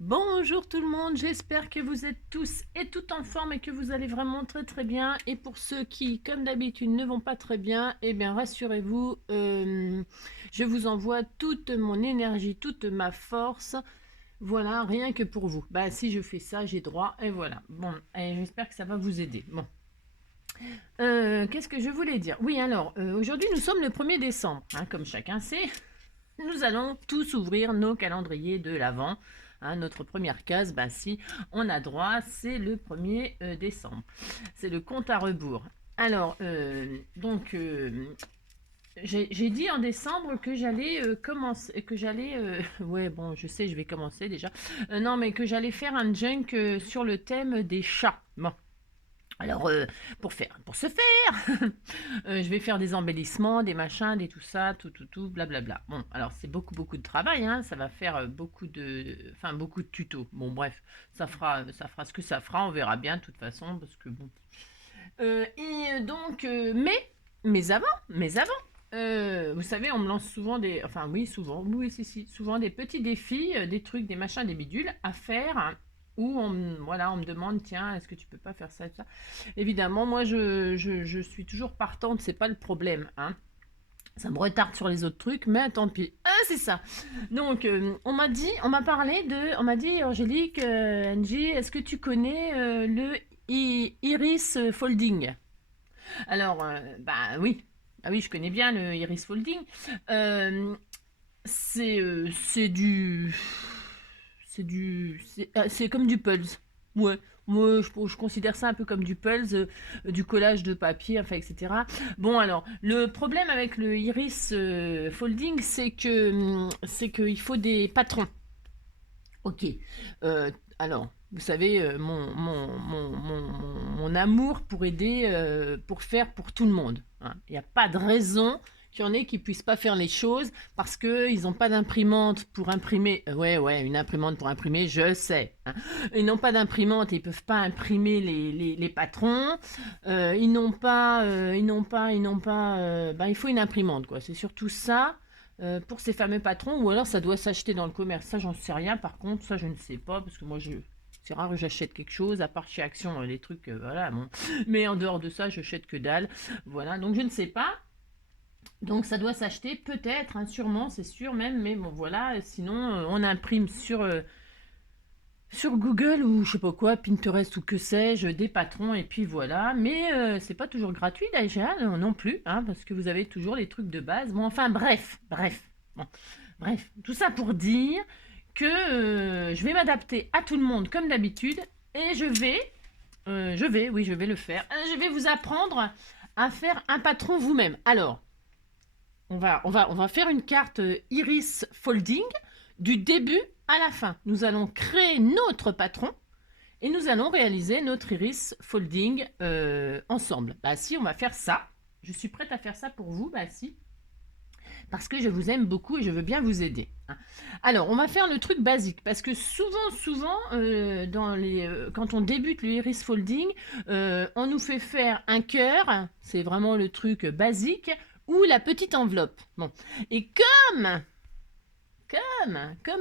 Bonjour tout le monde, j'espère que vous êtes tous et toutes en forme et que vous allez vraiment très très bien. Et pour ceux qui, comme d'habitude, ne vont pas très bien, eh bien rassurez-vous, je vous envoie toute mon énergie, toute ma force. Voilà, rien que pour vous. Bah si je fais ça, j'ai droit et voilà. Bon, et j'espère que ça va vous aider. Bon. Qu'est-ce que je voulais dire? Oui, alors, aujourd'hui nous sommes le 1er décembre, hein, comme chacun sait. Nous allons tous ouvrir nos calendriers de l'Avent. Hein, notre première case, bah si, on a droit, c'est le 1er décembre. C'est le compte à rebours. Alors, j'ai dit en décembre que j'allais commencer, que j'allais, ouais bon, je sais, je vais commencer déjà. Non, mais que j'allais faire un junk sur le thème des chats. Bon. Alors, pour ce faire, je vais faire des embellissements, des machins, des tout ça, tout, blablabla. Bon, alors c'est beaucoup de travail, hein, ça va faire beaucoup de tutos. Bon, bref, ça fera ce que ça fera, on verra bien de toute façon, parce que bon. Mais avant, vous savez, on me lance souvent souvent des petits défis, des trucs, des machins, des bidules à faire, hein, où on me demande, tiens, est-ce que tu peux pas faire ça, ça. Évidemment, moi, je suis toujours partante, c'est pas le problème, hein. Ça me retarde sur les autres trucs, mais tant pis. Ah, c'est ça. Donc, on m'a dit, Angélique, Angie, est-ce que tu connais le iris folding? Alors, bah oui. Ah oui, je connais bien le iris folding. Euh, c'est comme du Pulse. Ouais, moi je considère ça un peu comme du Pulse, du collage de papier, enfin, etc. Bon, alors, le problème avec le iris folding, c'est qu'il faut des patrons. Ok. Alors, vous savez, mon amour pour aider, pour faire pour tout le monde, hein. Il n'y a pas de raison qu'il y en ait qui puissent pas faire les choses parce qu'ils n'ont pas d'imprimante pour imprimer. Ouais, une imprimante pour imprimer, je sais, hein. Ils n'ont pas d'imprimante et ils peuvent pas imprimer les patrons. Ils n'ont pas. Ben, il faut une imprimante, quoi. C'est surtout ça pour ces fameux patrons, ou alors ça doit s'acheter dans le commerce. Ça, j'en sais rien. Par contre, ça, je ne sais pas, parce que c'est rare que j'achète quelque chose, à part chez Action, les trucs, voilà, bon. Mais en dehors de ça, je n'achète que dalle. Voilà, donc je ne sais pas. Donc ça doit s'acheter, peut-être, hein, sûrement, c'est sûr même, mais bon, voilà. Sinon, on imprime sur Google ou je sais pas quoi, Pinterest ou que sais-je, des patrons et puis voilà. Mais c'est pas toujours gratuit déjà non plus, hein, parce que vous avez toujours les trucs de base. Bon, enfin bon, bref, tout ça pour dire que je vais m'adapter à tout le monde comme d'habitude et je vais le faire. Je vais vous apprendre à faire un patron vous-même. Alors, on va faire une carte iris folding du début à la fin. Nous allons créer notre patron et nous allons réaliser notre iris folding ensemble. Bah si, on va faire ça. Je suis prête à faire ça pour vous, bah si. Parce que je vous aime beaucoup et je veux bien vous aider, hein. Alors, on va faire le truc basique. Parce que souvent, quand on débute le iris folding, on nous fait faire un cœur. C'est vraiment le truc basique. Ou la petite enveloppe. Bon. Et comme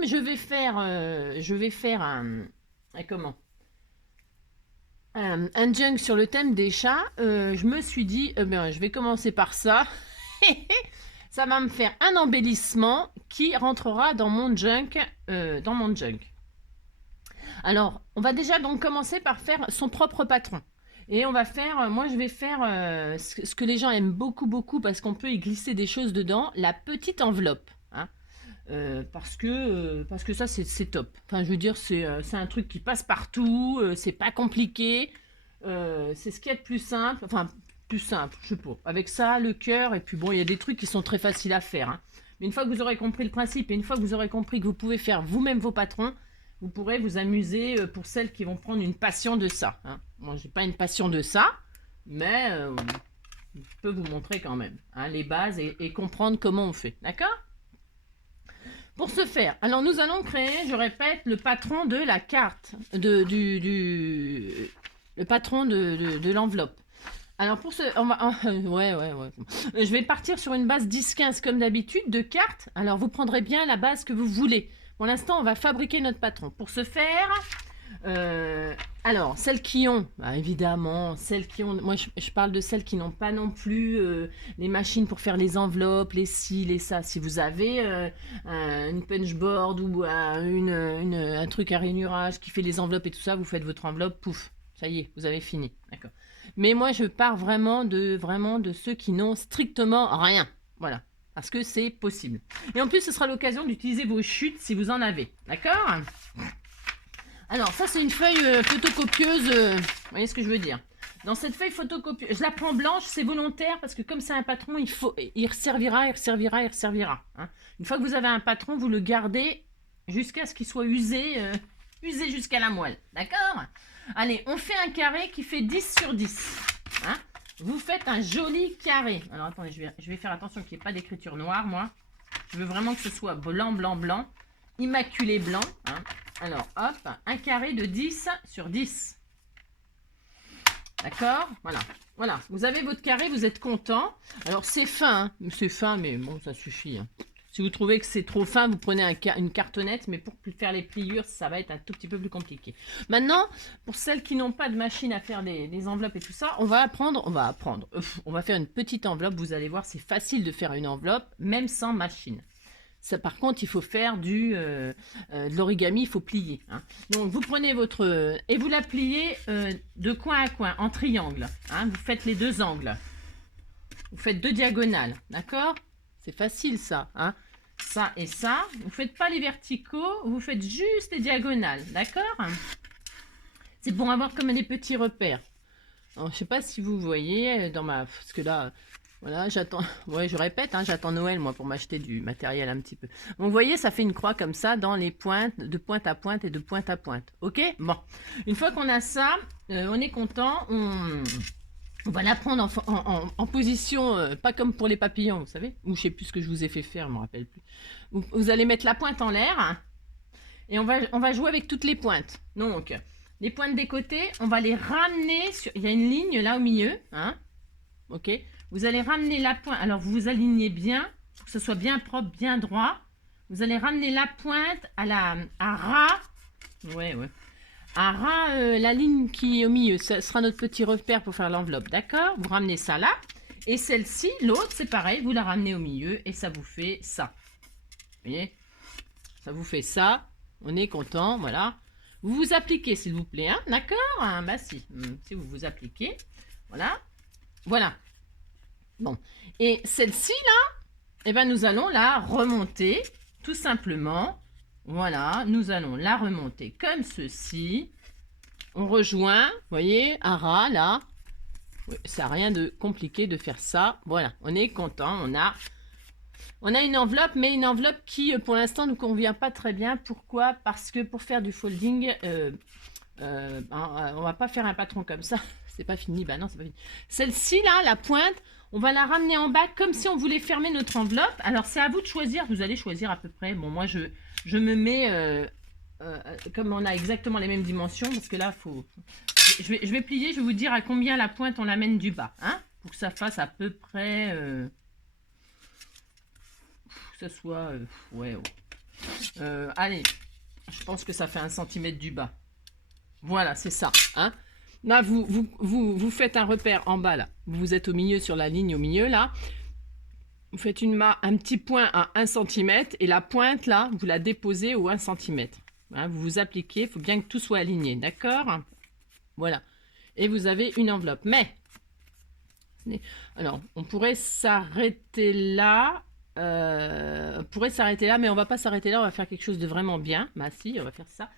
je vais faire comment un junk sur le thème des chats, je me suis dit, je vais commencer par ça. Ça va me faire un embellissement qui rentrera dans mon junk. Alors, on va déjà donc commencer par faire son propre patron. Et on va faire, moi je vais faire ce que les gens aiment beaucoup parce qu'on peut y glisser des choses dedans, la petite enveloppe, hein. Parce que ça c'est top. Enfin je veux dire c'est un truc qui passe partout, c'est pas compliqué, c'est ce qu'il y a de plus simple, enfin plus simple, je sais pas. Avec ça, le cœur, et puis bon il y a des trucs qui sont très faciles à faire, hein. Mais une fois que vous aurez compris le principe et une fois que vous aurez compris que vous pouvez faire vous-même vos patrons, vous pourrez vous amuser pour celles qui vont prendre une passion de ça, hein. Moi, j'ai pas une passion de ça, mais je peux vous montrer quand même, hein, les bases et comprendre comment on fait. D'accord? Pour ce faire, alors nous allons créer, je répète, le patron de la carte, le patron de l'enveloppe. Alors pour ce, ouais. Je vais partir sur une base 10-15 comme d'habitude de cartes. Alors vous prendrez bien la base que vous voulez. pour l'instant, on va fabriquer notre patron. Pour ce faire, alors, celles qui ont, bah, évidemment, celles qui ont, moi je parle de celles qui n'ont pas non plus les machines pour faire les enveloppes, les ci, les ça. Si vous avez une punchboard ou un truc à rainurage qui fait les enveloppes et tout ça, vous faites votre enveloppe, pouf, ça y est, vous avez fini. D'accord. Mais moi, je pars vraiment de ceux qui n'ont strictement rien. Voilà. Parce que c'est possible. Et en plus, ce sera l'occasion d'utiliser vos chutes si vous en avez. D'accord ? Alors, ça, c'est une feuille photocopieuse. Vous voyez ce que je veux dire? Dans cette feuille photocopieuse, je la prends blanche, c'est volontaire parce que comme c'est un patron, il resservira. Hein. Une fois que vous avez un patron, vous le gardez jusqu'à ce qu'il soit usé jusqu'à la moelle. D'accord? Allez, on fait un carré qui fait 10 sur 10. Hein. Vous faites un joli carré. Alors, attendez, je vais faire attention qu'il n'y ait pas d'écriture noire, moi. Je veux vraiment que ce soit blanc, blanc, blanc. Immaculé blanc. Hein. Alors, hop, un carré de 10 sur 10. D'accord? Voilà. Voilà. Vous avez votre carré, vous êtes content. Alors, c'est fin. Hein. C'est fin, mais bon, ça suffit. Hein. Si vous trouvez que c'est trop fin, vous prenez une cartonnette. Mais pour faire les pliures, ça va être un tout petit peu plus compliqué. Maintenant, pour celles qui n'ont pas de machine à faire les enveloppes et tout ça, on va faire une petite enveloppe. Vous allez voir, c'est facile de faire une enveloppe, même sans machine. Ça, par contre, il faut faire de l'origami, il faut plier. Hein. Donc, vous prenez et vous la pliez de coin à coin, en triangle. Hein. Vous faites les deux angles. Vous faites deux diagonales, d'accord? C'est facile, ça. Hein. Ça et ça. Vous ne faites pas les verticaux, vous faites juste les diagonales, d'accord? C'est pour avoir comme des petits repères. Alors, je ne sais pas si vous voyez, parce que là... Voilà, j'attends, ouais, je répète, hein, j'attends Noël, moi, pour m'acheter du matériel un petit peu. Donc, vous voyez, ça fait une croix comme ça dans les pointes, de pointe à pointe et de pointe à pointe. Ok? Bon. Une fois qu'on a ça, on est content. On va la prendre en position, pas comme pour les papillons, vous savez? Ou je sais plus ce que je vous ai fait faire, je me rappelle plus. Vous allez mettre la pointe en l'air. Hein, et on va jouer avec toutes les pointes. Donc, les pointes des côtés, on va les ramener sur... Il y a une ligne là au milieu. Hein? Ok? Vous allez ramener la pointe, alors vous vous alignez bien, pour que ce soit bien propre, bien droit. Vous allez ramener la pointe à ras, la ligne qui est au milieu. Ce sera notre petit repère pour faire l'enveloppe, d'accord? Vous ramenez ça là. Et celle-ci, l'autre, c'est pareil, vous la ramenez au milieu et ça vous fait ça. Vous voyez? Ça vous fait ça, on est content, voilà. Vous vous appliquez, s'il vous plaît, hein, d'accord? Hein, bah si vous vous appliquez, voilà. Voilà. Bon, et celle-ci, là, eh ben, nous allons la remonter, tout simplement. Voilà, nous allons la remonter comme ceci. On rejoint, vous voyez, à ras, là. Ça n'a rien de compliqué de faire ça. Voilà, on est content, on a une enveloppe, mais une enveloppe qui, pour l'instant, ne nous convient pas très bien. Pourquoi? Parce que pour faire du folding, on va pas faire un patron comme ça. C'est pas fini, bah non, c'est pas fini. Celle-ci, là, la pointe... On va la ramener en bas comme si on voulait fermer notre enveloppe. Alors, c'est à vous de choisir. Vous allez choisir à peu près. Bon, moi, je me mets comme on a exactement les mêmes dimensions. Parce que là, je vais plier. Je vais vous dire à combien la pointe on l'amène du bas. Hein, pour que ça fasse à peu près... que ça soit... allez, je pense que ça fait 1 cm du bas. Voilà, c'est ça. Hein. Là, vous faites un repère en bas, là. Vous êtes au milieu, sur la ligne au milieu, là. Vous faites un petit point à 1 cm. Et la pointe, là, vous la déposez au 1 cm. Hein, vous vous appliquez. Il faut bien que tout soit aligné. D'accord? Voilà. Et vous avez une enveloppe. Mais, alors, on pourrait s'arrêter là. Mais on va pas s'arrêter là. On va faire quelque chose de vraiment bien. Bah si, on va faire ça.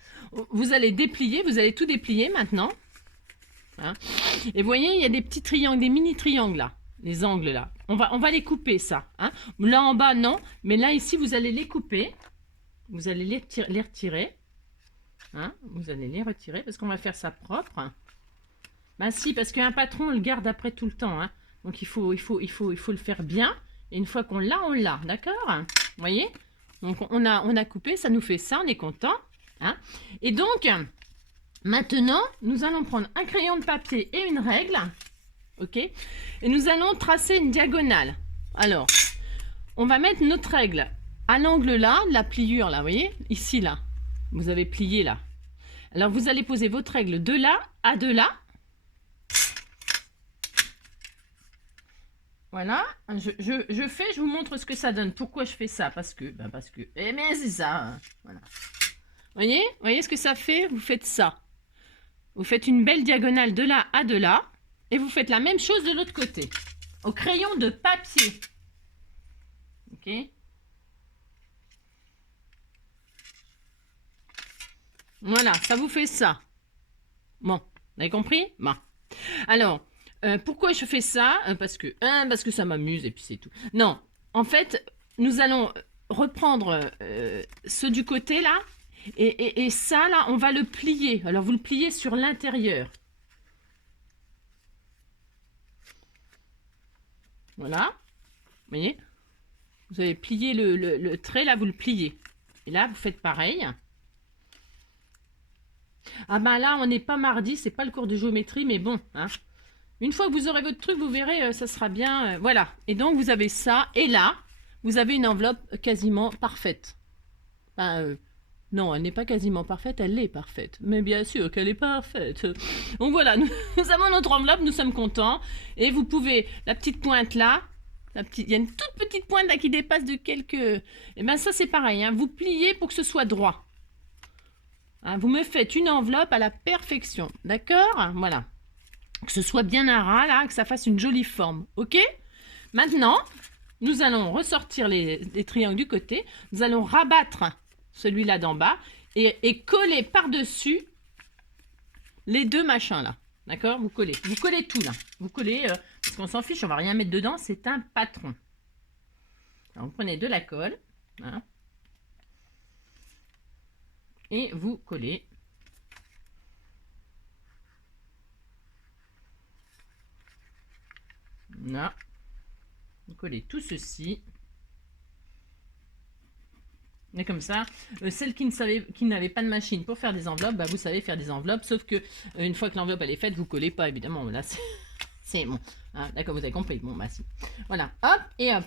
Vous allez déplier. Vous allez tout déplier maintenant. Hein. Et vous voyez, il y a des petits triangles, des mini triangles là, les angles là. On va les couper ça. Hein. Là en bas non, mais là ici vous allez les couper. Vous allez les retirer. Hein. Vous allez les retirer parce qu'on va faire ça propre. Ben si, parce qu'un patron on le garde après tout le temps. Hein. Donc il faut le faire bien. Et une fois qu'on l'a, on l'a, d'accord? Vous voyez? Donc on a coupé, ça nous fait ça, on est content. Hein. Et donc maintenant, nous allons prendre un crayon de papier et une règle, ok? Et nous allons tracer une diagonale. Alors, on va mettre notre règle à l'angle là, de la pliure là, vous voyez, ici là, vous avez plié là. Alors vous allez poser votre règle de là à de là. Voilà, je vous montre ce que ça donne. Pourquoi je fais ça? Parce que, eh bien c'est ça, hein. Voilà. Voyez ce que ça fait? Vous faites ça. Vous faites une belle diagonale de là à de là. Et vous faites la même chose de l'autre côté. Au crayon de papier. Ok? Voilà, ça vous fait ça. Bon, vous avez compris? Bon. Alors, pourquoi je fais ça? Parce que ça m'amuse et puis c'est tout. Non, en fait, nous allons reprendre ceux du côté là. Et ça là, on va le plier. Alors, vous le pliez sur l'intérieur. Voilà. Vous voyez? Vous avez plié le trait là, vous le pliez. Et là, vous faites pareil. Ah ben là, on n'est pas mardi, c'est pas le cours de géométrie, mais bon, hein. Une fois que vous aurez votre truc, vous verrez, ça sera bien. Voilà. Et donc, vous avez ça. Et là, vous avez une enveloppe quasiment parfaite. Enfin, non, elle n'est pas quasiment parfaite, elle est parfaite. Mais bien sûr qu'elle est parfaite. Donc voilà, nous avons notre enveloppe, nous sommes contents. Et vous pouvez, la petite pointe là, il y a une toute petite pointe là qui dépasse de quelques... Et bien ça, c'est pareil, hein. Vous pliez pour que ce soit droit. Hein, vous me faites une enveloppe à la perfection. D'accord? Voilà. Que ce soit bien un ras, là, que ça fasse une jolie forme. Ok? Maintenant, nous allons ressortir les triangles du côté. Nous allons rabattre celui-là d'en bas et coller par-dessus les deux machins là. D'accord? Vous collez tout là. Vous collez, parce qu'on s'en fiche, on va rien mettre dedans, c'est un patron. Alors, vous prenez de la colle, hein, et vous collez. Là, vous collez tout ceci. Et comme ça, celles qui n'avaient pas de machine pour faire des enveloppes, bah, vous savez faire des enveloppes, sauf que une fois que l'enveloppe elle est faite, vous collez pas évidemment. Là, c'est bon. Hein, d'accord, vous avez compris. Bon, bah si. Voilà, hop et hop.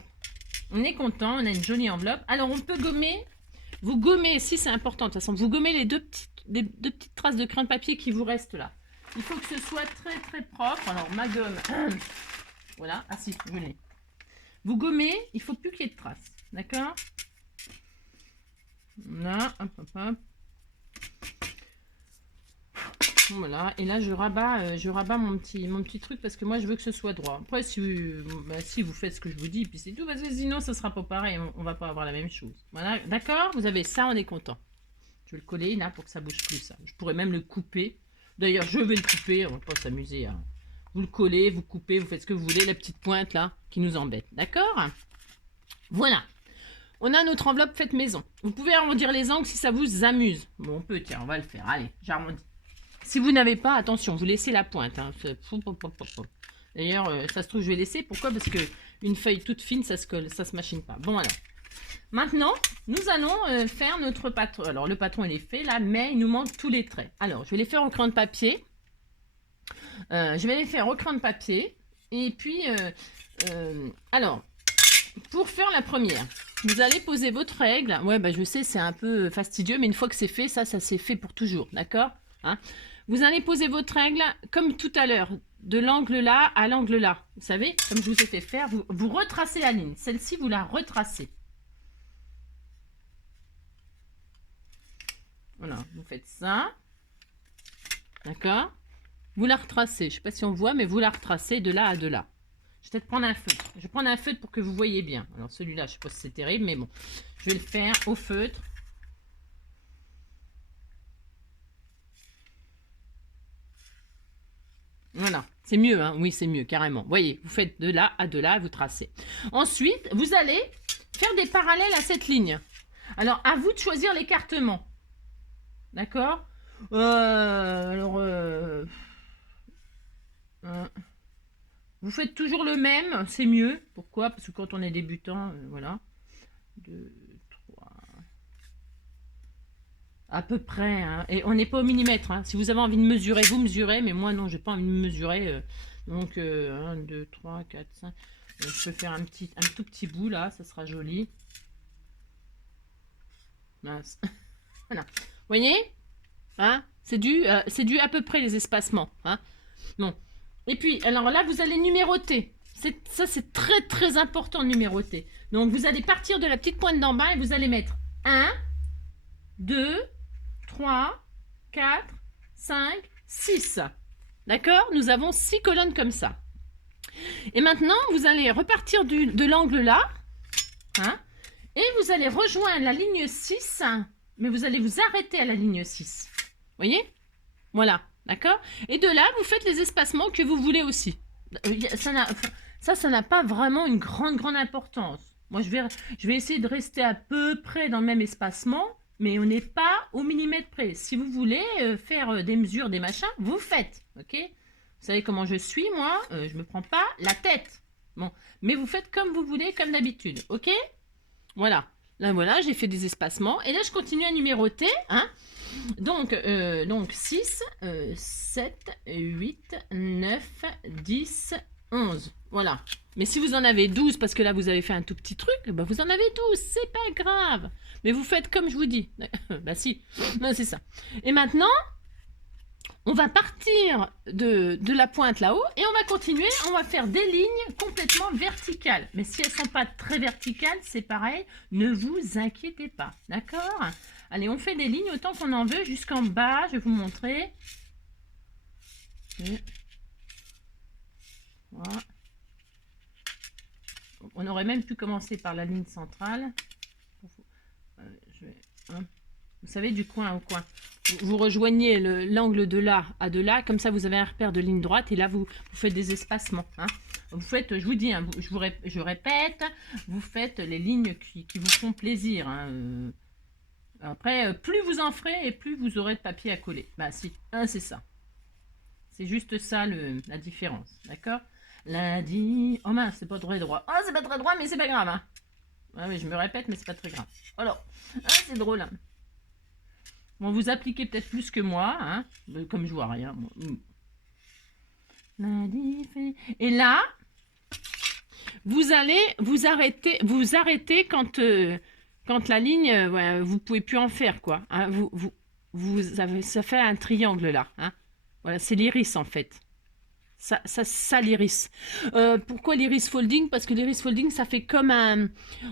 On est content, on a une jolie enveloppe. Alors, on peut gommer. Vous gommez, si c'est important, de toute façon, vous gommez les deux petites traces de crayon de papier qui vous restent là. Il faut que ce soit très très propre. Alors, ma gomme, voilà. Ah si, je l'ai. Vous gommez, il faut plus qu'il y ait de traces. D'accord? Là, hop, hop, hop. Voilà, et là je rabats mon petit truc parce que moi je veux que ce soit droit. Après si vous faites ce que je vous dis, puis c'est tout, parce que sinon ça sera pas pareil, on va pas avoir la même chose. Voilà, d'accord? Vous avez ça, on est content. Je vais le coller là pour que ça bouge plus ça. Je pourrais même le couper. D'ailleurs je vais le couper, on va pas s'amuser à... Vous le collez, vous coupez, vous faites ce que vous voulez, la petite pointe là qui nous embête, d'accord? Voilà. On a notre enveloppe faite maison. Vous pouvez arrondir les angles si ça vous amuse. Bon, on peut, tiens, on va le faire. Allez, j'arrondis. Si vous n'avez pas, attention, vous laissez la pointe. Hein. D'ailleurs, ça se trouve, je vais laisser. Pourquoi? Parce que une feuille toute fine, ça se colle, ça se machine pas. Bon, alors. Maintenant, nous allons faire notre patron. Alors, le patron, il est fait là, mais il nous manque tous les traits. Alors, je vais les faire au crayon de papier. Et puis, alors, pour faire la première, vous allez poser votre règle. Ouais, bah, je sais, c'est un peu fastidieux, mais une fois que c'est fait, ça s'est fait pour toujours. D'accord? Hein? Vous allez poser votre règle comme tout à l'heure, de l'angle là à l'angle là. Vous savez, comme je vous ai fait faire, vous retracez la ligne. Celle-ci, vous la retracez. Voilà, vous faites ça. D'accord? Vous la retracez. Je ne sais pas si on voit, mais vous la retracez de là à de là. Je vais peut-être prendre un feutre. Je vais prendre un feutre pour que vous voyez bien. Alors celui-là, je ne sais pas si c'est terrible, mais bon. Je vais le faire au feutre. Voilà, c'est mieux, hein? Oui, c'est mieux, carrément. Voyez, vous faites de là à de là, vous tracez. Ensuite, vous allez faire des parallèles à cette ligne. Alors, à vous de choisir l'écartement. D'accord? Vous faites toujours le même, c'est mieux. Pourquoi? Parce que quand on est débutant, voilà. 2, 3... À peu près, hein. Et on n'est pas au millimètre, hein. Si vous avez envie de mesurer, vous mesurez, mais moi non, j'ai pas envie de mesurer. Donc 1, 2, 3, 4, 5. Je peux faire un tout petit bout là, ça sera joli. Mince. Voilà. Vous voyez, hein, c'est dû à peu près les espacements. Hein. Bon. Et puis, alors là, vous allez numéroter. Ça, c'est très, très important de numéroter. Donc, vous allez partir de la petite pointe d'en bas et vous allez mettre 1, 2, 3, 4, 5, 6. D'accord? Nous avons 6 colonnes comme ça. Et maintenant, vous allez repartir de l'angle là. Hein, et vous allez rejoindre la ligne 6. Mais vous allez vous arrêter à la ligne 6. Vous voyez? Voilà. D'accord? Et de là, vous faites les espacements que vous voulez aussi. Ça n'a pas vraiment une grande importance. Moi, je vais essayer de rester à peu près dans le même espacement, mais on n'est pas au millimètre près. Si vous voulez faire des mesures, des machins, vous faites. Ok? Vous savez comment je suis, moi. Je ne me prends pas la tête. Bon. Mais vous faites comme vous voulez, comme d'habitude. Ok? Voilà. Là, voilà, j'ai fait des espacements. Et là, je continue à numéroter. Hein? Donc 6, 7, 8, 9, 10, 11. Voilà. Mais si vous en avez 12, parce que là, vous avez fait un tout petit truc, ben vous en avez 12. C'est pas grave. Mais vous faites comme je vous dis. Bah si. Non, c'est ça. Et maintenant, on va partir de la pointe là-haut et on va continuer. On va faire des lignes complètement verticales. Mais si elles ne sont pas très verticales, c'est pareil. Ne vous inquiétez pas. D'accord ? Allez, on fait des lignes autant qu'on en veut jusqu'en bas. Je vais vous montrer. Voilà. On aurait même pu commencer par la ligne centrale. Vous savez, du coin au coin. Vous rejoignez l'angle de là à de là. Comme ça, vous avez un repère de ligne droite. Et là, vous faites des espacements. Hein. Vous faites, je vous dis, hein, je répète, vous faites les lignes qui vous font plaisir. Hein. Après, plus vous en ferez et plus vous aurez de papier à coller. Bah si, hein, c'est ça. C'est juste ça la différence. D'accord? Lundi. Oh mince, c'est pas très droit. Oh, c'est pas très droit, mais c'est pas grave. Hein. Ah oui, je me répète, mais c'est pas très grave. Alors, ah, c'est drôle. Hein. Bon, vous appliquez peut-être plus que moi, hein, comme je vois rien. Et là, vous allez vous arrêter quand la ligne, ouais, vous pouvez plus en faire, quoi. Hein, ça fait un triangle là. Hein. Voilà, c'est l'iris en fait. Ça l'iris. Pourquoi l'iris folding? Parce que l'iris folding, ça fait comme un...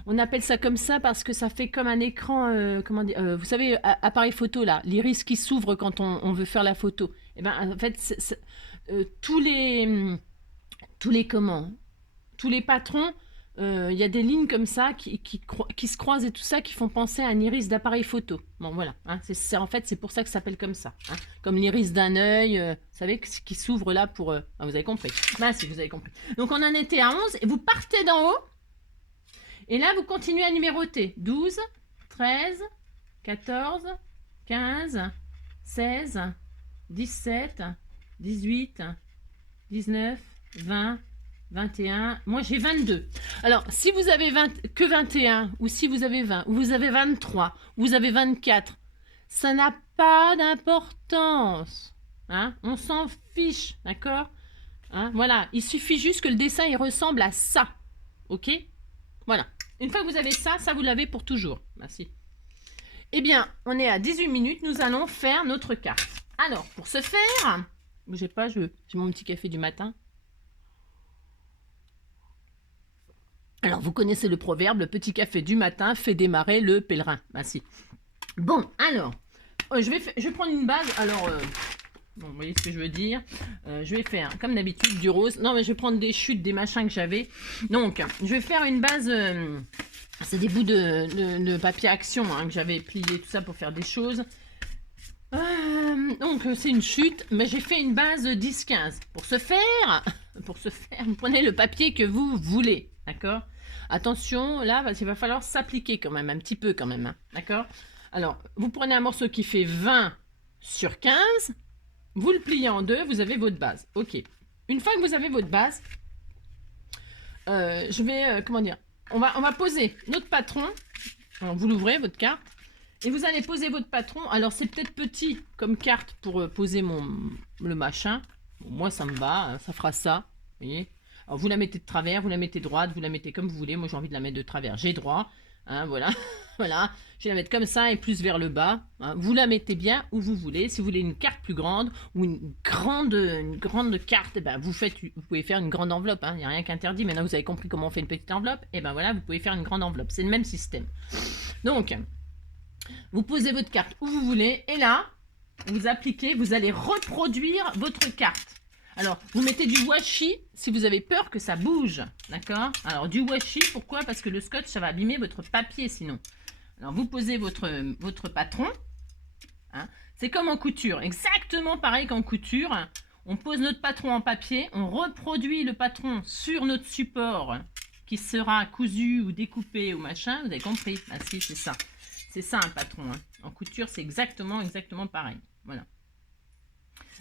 On appelle ça comme ça parce que ça fait comme un écran... comment dire, vous savez, appareil photo, là. L'iris qui s'ouvre quand on veut faire la photo. Et ben, en fait, tous les patrons, il y a des lignes comme ça qui se croisent et tout ça, qui font penser à un iris d'appareil photo. Bon, voilà. Hein, en fait, c'est pour ça que ça s'appelle comme ça. Hein, comme l'iris d'un œil, vous savez, qui s'ouvre là pour... Ah, vous avez compris. Ah, si, vous avez compris. Donc, on en était à 11, et vous partez d'en haut, et là, vous continuez à numéroter. 12, 13, 14, 15, 16, 17, 18, 19, 20... 21, moi j'ai 22. Alors, si vous avez que 21, ou si vous avez 20, ou vous avez 23, ou vous avez 24, ça n'a pas d'importance. Hein? On s'en fiche, d'accord? Hein? Voilà, il suffit juste que le dessin il ressemble à ça. Ok? Voilà. Une fois que vous avez ça, vous l'avez pour toujours. Merci. Eh bien, on est à 18 minutes, nous allons faire notre carte. Alors, pour ce faire, bougez pas, j'ai mon petit café du matin. Alors, vous connaissez le proverbe, le petit café du matin fait démarrer le pèlerin. Ah si. Bon, alors, je vais prendre une base. Alors, bon, vous voyez ce que je veux dire. Je vais faire, comme d'habitude, du rose. Non, mais je vais prendre des chutes, des machins que j'avais. Donc, je vais faire une base... c'est des bouts de papier action hein, que j'avais plié, tout ça, pour faire des choses. Donc, c'est une chute, mais j'ai fait une base 10-15. Pour ce faire, vous prenez le papier que vous voulez, d'accord? Attention, là, parce qu'il va falloir s'appliquer quand même, un petit peu quand même, hein, d'accord? Alors, vous prenez un morceau qui fait 20 sur 15, vous le pliez en deux, vous avez votre base. Ok. Une fois que vous avez votre base, je vais, comment dire, on va poser notre patron. Alors, vous l'ouvrez, votre carte. Et vous allez poser votre patron. Alors, c'est peut-être petit comme carte pour poser le machin. Bon, moi, ça me va. Ça fera ça. Vous voyez? Alors, vous la mettez de travers, vous la mettez droite, vous la mettez comme vous voulez. Moi, j'ai envie de la mettre de travers. J'ai droit. Hein, voilà. Voilà. Je vais la mettre comme ça et plus vers le bas. Hein. Vous la mettez bien où vous voulez. Si vous voulez une carte plus grande ou une grande carte, ben vous pouvez faire une grande enveloppe. Il n'y a rien qu'interdit. Maintenant, vous avez compris comment on fait une petite enveloppe. Et ben voilà, vous pouvez faire une grande enveloppe. C'est le même système. Donc, vous posez votre carte où vous voulez. Et là, vous appliquez, vous allez reproduire votre carte. Alors, vous mettez du washi si vous avez peur que ça bouge. D'accord? Alors, du washi, pourquoi? Parce que le scotch, ça va abîmer votre papier sinon. Alors, vous posez votre patron. Hein. C'est comme en couture. Exactement pareil qu'en couture. On pose notre patron en papier. On reproduit le patron sur notre support qui sera cousu ou découpé ou machin. Vous avez compris? Ah si, c'est ça. C'est ça un patron. Hein. En couture, c'est exactement pareil. Voilà.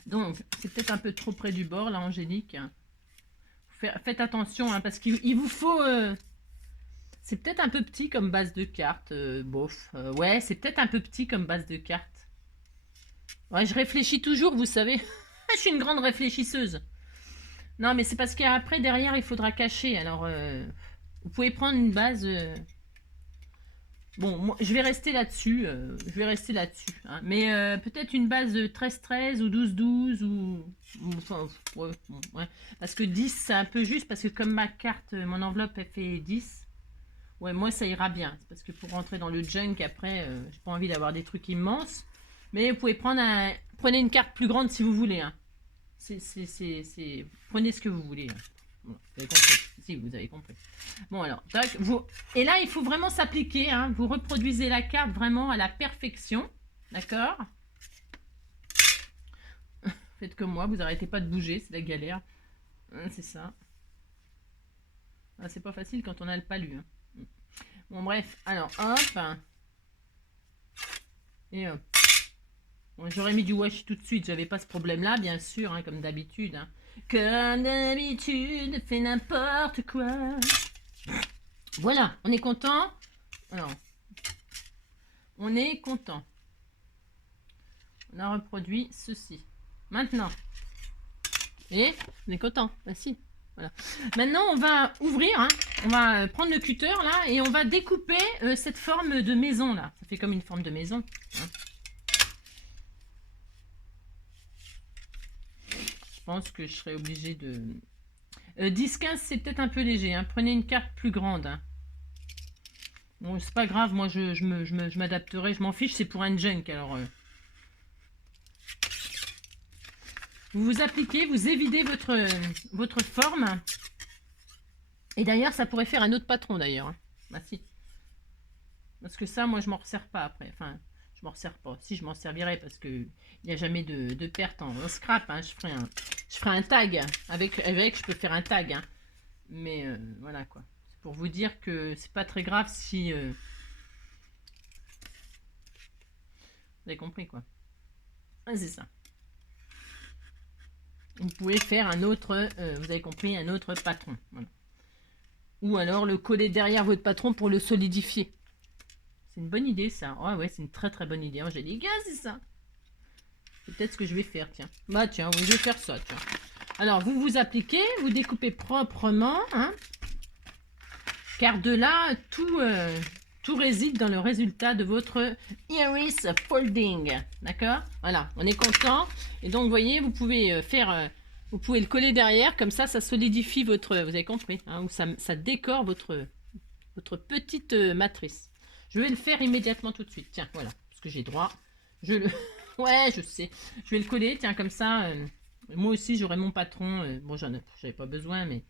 Donc, c'est peut-être un peu trop près du bord, là, Angélique. Faites attention, hein, parce qu'il vous faut... c'est peut-être un peu petit comme base de cartes. Bof. Ouais, c'est peut-être un peu petit comme base de cartes. Ouais, je réfléchis toujours, vous savez. Je suis une grande réfléchisseuse. Non, mais c'est parce qu'après, derrière, il faudra cacher. Alors, vous pouvez prendre une base... Bon, moi, je vais rester là-dessus. Hein. Mais peut-être une base de 13-13 ou 12-12 ou... Enfin, ouais, ouais. Parce que 10, c'est un peu juste. Parce que comme ma carte, mon enveloppe, elle fait 10. Ouais, moi, ça ira bien. Parce que pour rentrer dans le junk, après, j'ai pas envie d'avoir des trucs immenses. Mais vous pouvez prenez une carte plus grande si vous voulez. Hein. Prenez ce que vous voulez. Hein. Bon, vous avez compris. Si, vous avez compris. Bon, alors, tac, et là, il faut vraiment s'appliquer. Hein. Vous reproduisez la carte vraiment à la perfection. D'accord? Faites comme moi, vous n'arrêtez pas de bouger, c'est la galère. C'est ça. Ah, c'est pas facile quand on a le palu. Hein. Bon, bref, alors, hop. Et hop. Bon, j'aurais mis du washi tout de suite, j'avais pas ce problème-là, bien sûr, hein, comme d'habitude. Hein. Comme d'habitude, fais n'importe quoi. Voilà, on est content. Alors, on est content. On a reproduit ceci. Maintenant, et on est content. Bah si. Voilà. Maintenant, on va ouvrir. Hein. On va prendre le cutter là et on va découper cette forme de maison là. Ça fait comme une forme de maison. Hein. Je pense que je serai obligée de... 10-15, c'est peut-être un peu léger. Hein. Prenez une carte plus grande. Hein. Bon, c'est pas grave, moi je m'adapterai, je m'en fiche, c'est pour un junk. Alors, vous vous appliquez, vous évidez votre forme. Et d'ailleurs, ça pourrait faire un autre patron d'ailleurs. Hein. Bah si. Parce que ça, moi je m'en resserre pas après. Enfin, je m'en resserre pas. Si, je m'en servirai parce que il n'y a jamais de perte en scrap. Hein. Je ferai un tag. Avec, je peux faire un tag. Hein. Mais voilà quoi. C'est pour vous dire que c'est pas très grave si... vous avez compris quoi. Ah, c'est ça. Vous pouvez faire un autre, vous avez compris, un autre patron. Voilà. Ou alors le coller derrière votre patron pour le solidifier. C'est une bonne idée ça. Ouais, ouais, c'est une très très bonne idée. J'ai dit, gars, c'est ça. C'est peut-être ce que je vais faire, tiens. Bah tiens, oui, je vais faire ça, tiens. Alors, vous vous appliquez, vous découpez proprement, hein. Car de là, tout réside dans le résultat de votre iris folding. D'accord? Voilà, on est content. Et donc, vous voyez, vous pouvez vous pouvez le coller derrière, comme ça solidifie votre... Vous avez compris, hein, ou ça décore votre petite matrice. Je vais le faire immédiatement tout de suite. Tiens, voilà, parce que j'ai droit. Ouais, je sais. Je vais le coller, tiens, comme ça. Moi aussi, j'aurai mon patron. Bon, j'avais pas besoin, mais...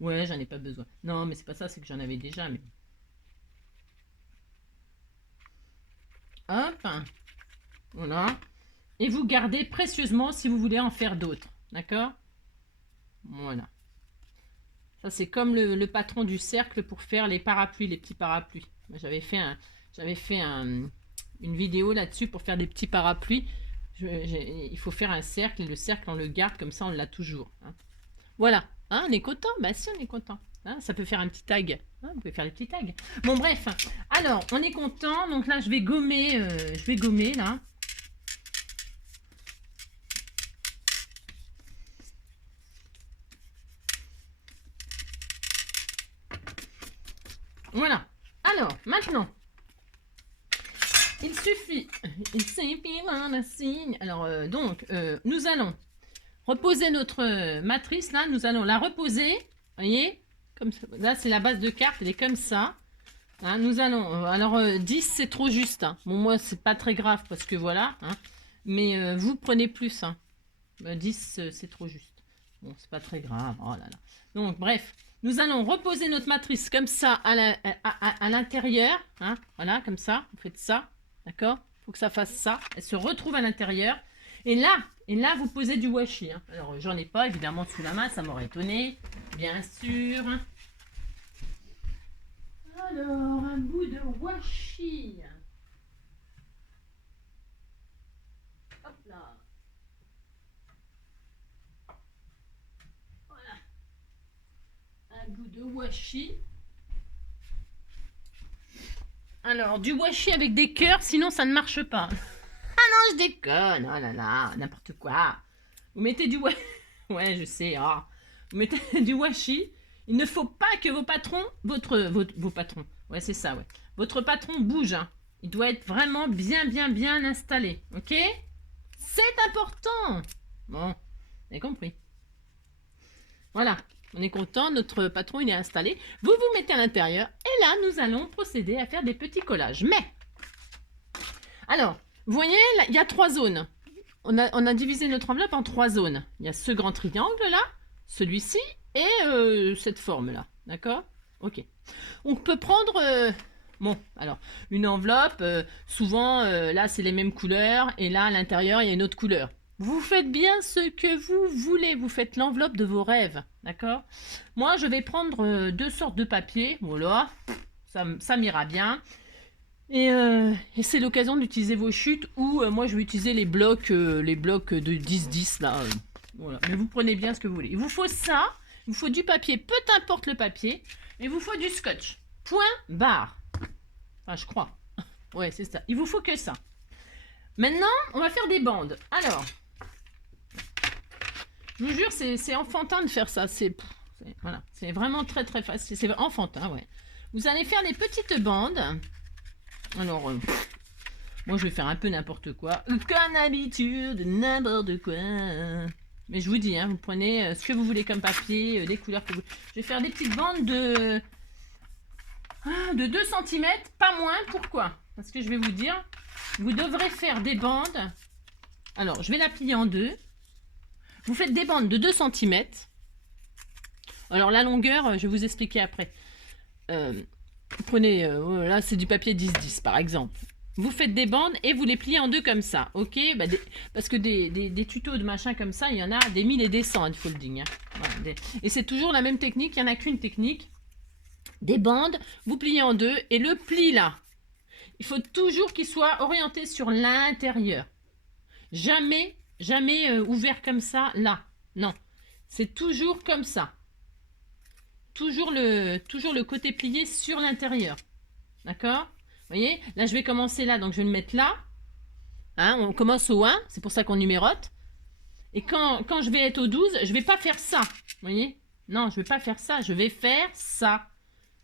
Ouais, j'en ai pas besoin. Non, mais c'est pas ça, c'est que j'en avais déjà, mais... Hop. Voilà. Et vous gardez précieusement si vous voulez en faire d'autres. D'accord? Voilà. Ça, c'est comme le patron du cercle pour faire les parapluies, les petits parapluies. J'avais fait une vidéo là-dessus pour faire des petits parapluies. Il faut faire un cercle et le cercle, on le garde comme ça, on l'a toujours. Hein. Voilà. Hein, on est content? Bah si, on est content. Hein, ça peut faire un petit tag. Hein, vous pouvez faire les petits tags. Bon, bref. Alors, on est content. Donc là, je vais gommer là. Voilà. Alors, maintenant, il suffit d'un signe. Alors, nous allons reposer notre matrice, là, nous allons la reposer, voyez, comme ça. Là, c'est la base de carte, elle est comme ça. Hein, nous allons, 10, c'est trop juste. Hein. Bon, moi, c'est pas très grave, parce que voilà, hein, mais vous prenez plus. Hein. 10, c'est trop juste. Bon, c'est pas très grave, oh là là. Donc, bref, nous allons reposer notre matrice comme ça à l'intérieur, hein, voilà, comme ça, vous faites ça, d'accord? Il faut que ça fasse ça, elle se retrouve à l'intérieur. Et là, vous posez du washi. Hein. Alors, j'en ai pas, évidemment, sous la main, ça m'aurait étonné. Bien sûr. Alors, un bout de washi. Hop là. Voilà. Un bout de washi. Alors, du washi avec des cœurs, sinon ça ne marche pas. Non, je déconne. Oh là là, n'importe quoi. Vous mettez du washi. Ouais, je sais. Oh. Vous mettez du washi. Il ne faut pas que vos patrons, vos patrons. Ouais, c'est ça, ouais. Votre patron bouge. Hein. Il doit être vraiment bien installé. Ok? C'est important. Bon, vous avez compris. Voilà. On est content, notre patron, il est installé. Vous vous mettez à l'intérieur. Et là, nous allons procéder à faire des petits collages. Mais, alors, vous voyez, là, il y a 3 zones. On a divisé notre enveloppe en 3 zones. Il y a ce grand triangle là, celui-ci et cette forme là. D'accord? Ok. On peut prendre, bon, alors, une enveloppe, souvent, là c'est les mêmes couleurs et là à l'intérieur il y a une autre couleur. Vous faites bien ce que vous voulez. Vous faites l'enveloppe de vos rêves. D'accord? Moi, je vais prendre 2 sortes de papier. Voilà. Ça m'ira bien. Et c'est l'occasion d'utiliser vos chutes ou moi je vais utiliser les blocs de 10-10 là. Voilà. Mais vous prenez bien ce que vous voulez. Il vous faut ça, il vous faut du papier, peu importe le papier, et il vous faut du scotch. Point barre. Enfin, je crois. Ouais, c'est ça. Il vous faut que ça. Maintenant, on va faire des bandes. Alors, je vous jure, c'est enfantin de faire ça. Voilà, c'est vraiment très facile. C'est enfantin, ouais. Vous allez faire des petites bandes. Alors, moi je vais faire un peu n'importe quoi. Comme d'habitude, n'importe quoi. Mais je vous dis, hein, vous prenez ce que vous voulez comme papier, les couleurs que vous... Je vais faire des petites bandes de 2 cm, pas moins. Pourquoi? Parce que je vais vous dire, vous devrez faire des bandes. Alors, je vais la plier en deux. Vous faites des bandes de 2 cm. Alors, la longueur, je vais vous expliquer après. Prenez, là c'est du papier 10-10 par exemple. Vous faites des bandes et vous les pliez en deux comme ça, ok? Parce que des tutos de machin comme ça, il y en a des 1000 et des 100, il faut le dire. Hein. Voilà, et c'est toujours la même technique, il n'y en a qu'une technique. Des bandes, vous pliez en deux et le pli là, il faut toujours qu'il soit orienté sur l'intérieur. Jamais ouvert comme ça, là. Non, c'est toujours comme ça. Toujours le côté plié sur l'intérieur. D'accord? Vous voyez? Là, je vais commencer là, donc je vais le mettre là. Hein, on commence au 1, c'est pour ça qu'on numérote. Et quand je vais être au 12, je ne vais pas faire ça. Vous voyez? Non, je ne vais pas faire ça, je vais faire ça.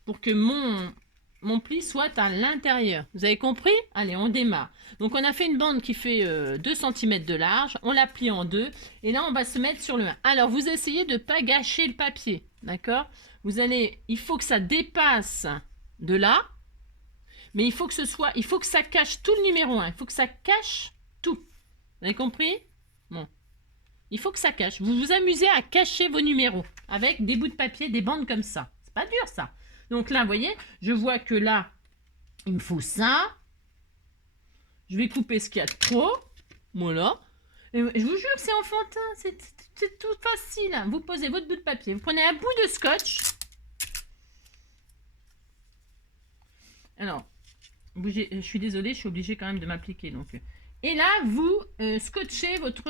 Pour que mon pli soit à l'intérieur. Vous avez compris? Allez, on démarre. Donc, on a fait une bande qui fait 2 cm de large. On la plie en deux. Et là, on va se mettre sur le 1. Alors, vous essayez de ne pas gâcher le papier. D'accord? Il faut que ça dépasse de là. Mais il faut que ça cache tout le numéro 1. Il faut que ça cache tout. Vous avez compris? Bon. Il faut que ça cache. Vous vous amusez à cacher vos numéros avec des bouts de papier, des bandes comme ça. C'est pas dur, ça. Donc là, vous voyez, je vois que là, il me faut ça. Je vais couper ce qu'il y a de trop. Voilà. Et je vous jure, c'est enfantin. C'est tout facile. Vous posez votre bout de papier. Vous prenez un bout de scotch. Alors, je suis désolée, je suis obligée quand même de m'appliquer. Et là, vous scotchez votre...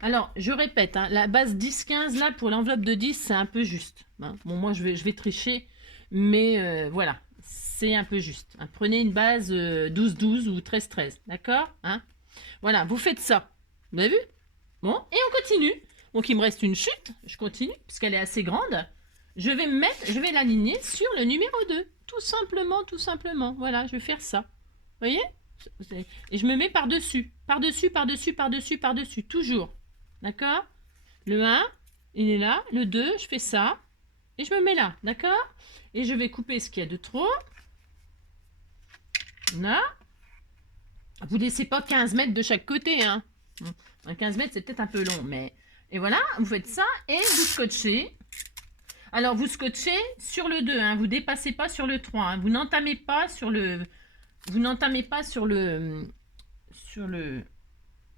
Alors, je répète, hein, la base 10-15, là, pour l'enveloppe de 10, c'est un peu juste. Hein. Bon, moi, je vais tricher. Mais voilà, c'est un peu juste. Hein. Prenez une base 12-12 ou 13-13. D'accord, hein? Voilà, vous faites ça. Vous avez vu? Bon, et on continue. Donc, il me reste une chute. Je continue, puisqu'elle est assez grande. je vais l'aligner sur le numéro 2. Tout simplement, tout simplement. Voilà, je vais faire ça. Vous voyez? Et je me mets par-dessus. Par-dessus, par-dessus, par-dessus, par-dessus. Toujours. D'accord? Le 1, il est là. Le 2, je fais ça. Et je me mets là. D'accord? Et je vais couper ce qu'il y a de trop. Là. Vous laissez pas 15 mètres de chaque côté. Hein. 15 mètres, c'est peut-être un peu long. Mais... Et voilà, vous faites ça. Et vous scotchez. Alors, vous scotchez sur le 2. Hein. Vous ne dépassez pas sur le 3. Hein. Vous n'entamez pas sur le... Vous n'entamez pas sur le...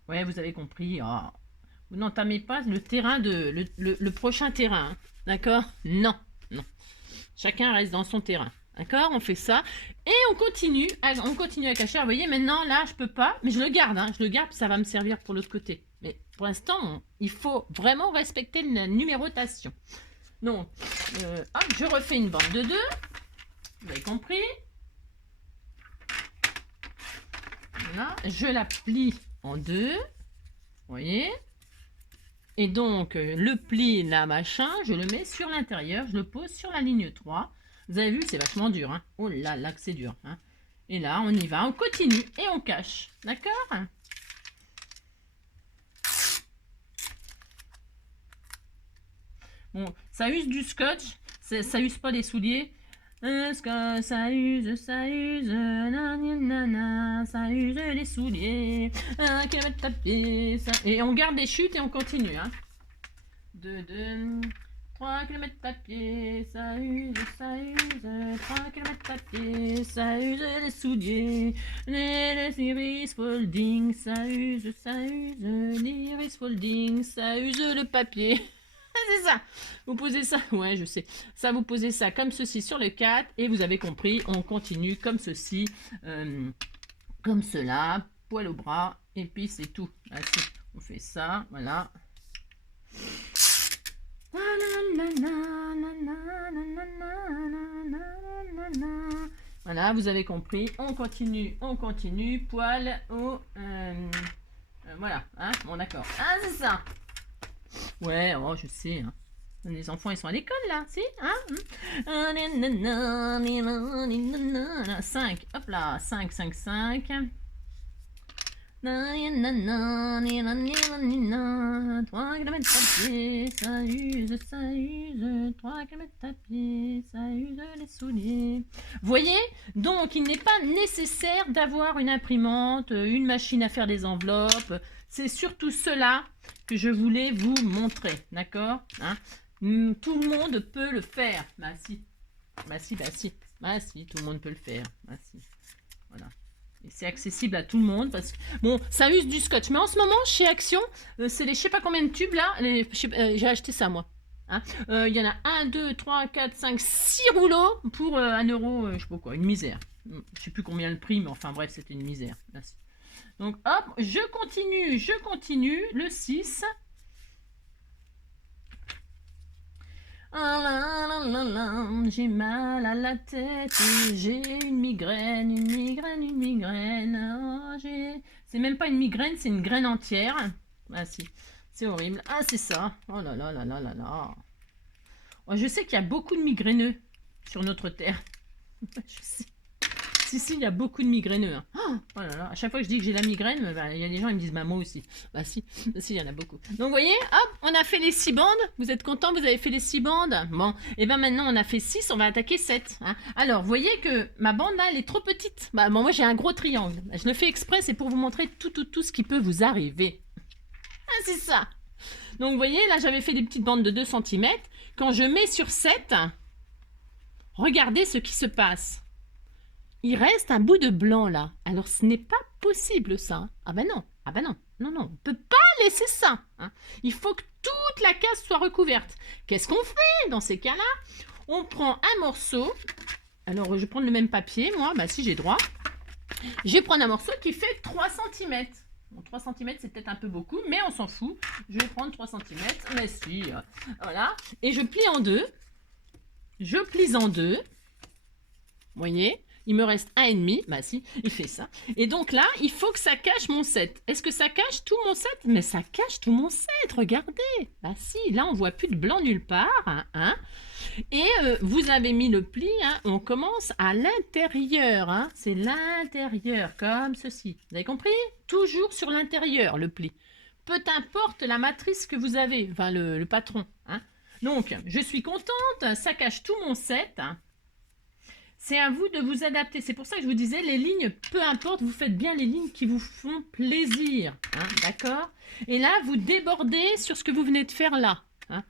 Ouais, vous avez compris. Oh. Vous n'entamez pas le terrain le prochain terrain. Hein. D'accord? Non, non. Chacun reste dans son terrain. D'accord? On fait ça. Et on continue à cacher. Vous voyez, maintenant, là, je peux pas. Mais je le garde. Hein. Je le garde, ça va me servir pour l'autre côté. Mais pour l'instant, il faut vraiment respecter la numérotation. Donc, hop, je refais une bande de 2. Vous avez compris? Voilà. Je la plie en 2. Vous voyez? Et donc, le pli, là, machin, je le mets sur l'intérieur. Je le pose sur la ligne 3. Vous avez vu, c'est vachement dur. Hein. Oh là là, que c'est dur. Hein. Et là, on y va, on continue et on cache. D'accord? Bon, ça use du scotch. Ça use pas les souliers. Ça use, ça use, nanana, ça use les souliers. Et on garde les chutes et on continue. Hein. 2, 3 km papier, ça use, 3 km papier, ça use les souliers, les iris folding, ça use, l'iris folding, ça use le papier. C'est ça, vous posez ça, ouais je sais, ça vous posez ça comme ceci sur le 4 et vous avez compris, on continue comme ceci, comme cela, poil au bras et puis c'est tout. Là, on fait ça, voilà. Voilà, vous avez compris. On continue, poil au... voilà, hein, bon d'accord. Ah, c'est ça. Ouais, oh, je sais. Hein. Les enfants, ils sont à l'école, là, si hein 5, hop là, 5, 5, 5. 3 km papier, ça use, 3 km papier, ça use les souliers. Vous voyez? Donc, il n'est pas nécessaire d'avoir une imprimante, une machine à faire des enveloppes. C'est surtout cela que je voulais vous montrer, d'accord? Hein? Tout le monde peut le faire. Bah si, bah si, bah si, bah si, tout le monde peut le faire. Bah si, voilà. C'est accessible à tout le monde parce que bon, ça use du scotch. Mais en ce moment, chez Action, c'est les je sais pas combien de tubes là. J'ai acheté ça moi. Hein. Y en a 1, 2, 3, 4, 5, 6 rouleaux pour 1 euro, je sais pas quoi, une misère. Je sais plus combien le prix, mais enfin bref, c'était une misère. Merci. Donc hop, je continue, le 6. J'ai mal à la tête, j'ai une migraine. Oh, c'est même pas une migraine, c'est une graine entière. Ah si, c'est horrible. Ah c'est ça. Oh là là là là là là. Oh, je sais qu'il y a beaucoup de migraineux sur notre terre. Je sais. Si, il y a beaucoup de migraineux. Hein. Oh là là, à chaque fois que je dis que j'ai la migraine, bah, il y a des gens qui me disent, bah moi aussi. Bah si, il y en a beaucoup. Donc vous voyez, hop, on a fait les 6 bandes. Vous êtes contents, vous avez fait les 6 bandes? Bon, et bien maintenant on a fait 6, on va attaquer 7. Hein. Alors, vous voyez que ma bande là, elle est trop petite. Bah bon, moi j'ai un gros triangle. Je le fais exprès, c'est pour vous montrer tout ce qui peut vous arriver. Ah, c'est ça. Donc vous voyez, là j'avais fait des petites bandes de 2 cm. Quand je mets sur 7, regardez ce qui se passe. Il reste un bout de blanc là. Alors ce n'est pas possible ça. Ah ben non, non, on ne peut pas laisser ça. Hein. Il faut que toute la case soit recouverte. Qu'est-ce qu'on fait dans ces cas-là? On prend un morceau. Alors je vais prendre le même papier, moi, bah si j'ai droit. Je vais prendre un morceau qui fait 3 cm. Bon, 3 cm c'est peut-être un peu beaucoup, mais on s'en fout. Je vais prendre 3 cm. Mais si, voilà. Et je plie en deux. Je plie en deux. Vous voyez? Il me reste 1,5. Bah si, il fait ça. Et donc là, il faut que ça cache mon 7. Est-ce que ça cache tout mon 7? Mais ça cache tout mon 7, regardez. Bah si, là on voit plus de blanc nulle part. Hein. Et vous avez mis le pli, hein, on commence à l'intérieur, hein, c'est l'intérieur, comme ceci. Vous avez compris? Toujours sur l'intérieur, le pli. Peu importe la matrice que vous avez, enfin le patron. Hein. Donc, je suis contente, ça cache tout mon set. Hein. C'est à vous de vous adapter. C'est pour ça que je vous disais, les lignes, peu importe, vous faites bien les lignes qui vous font plaisir. Hein, d'accord? Et là, vous débordez sur ce que vous venez de faire là. Hein.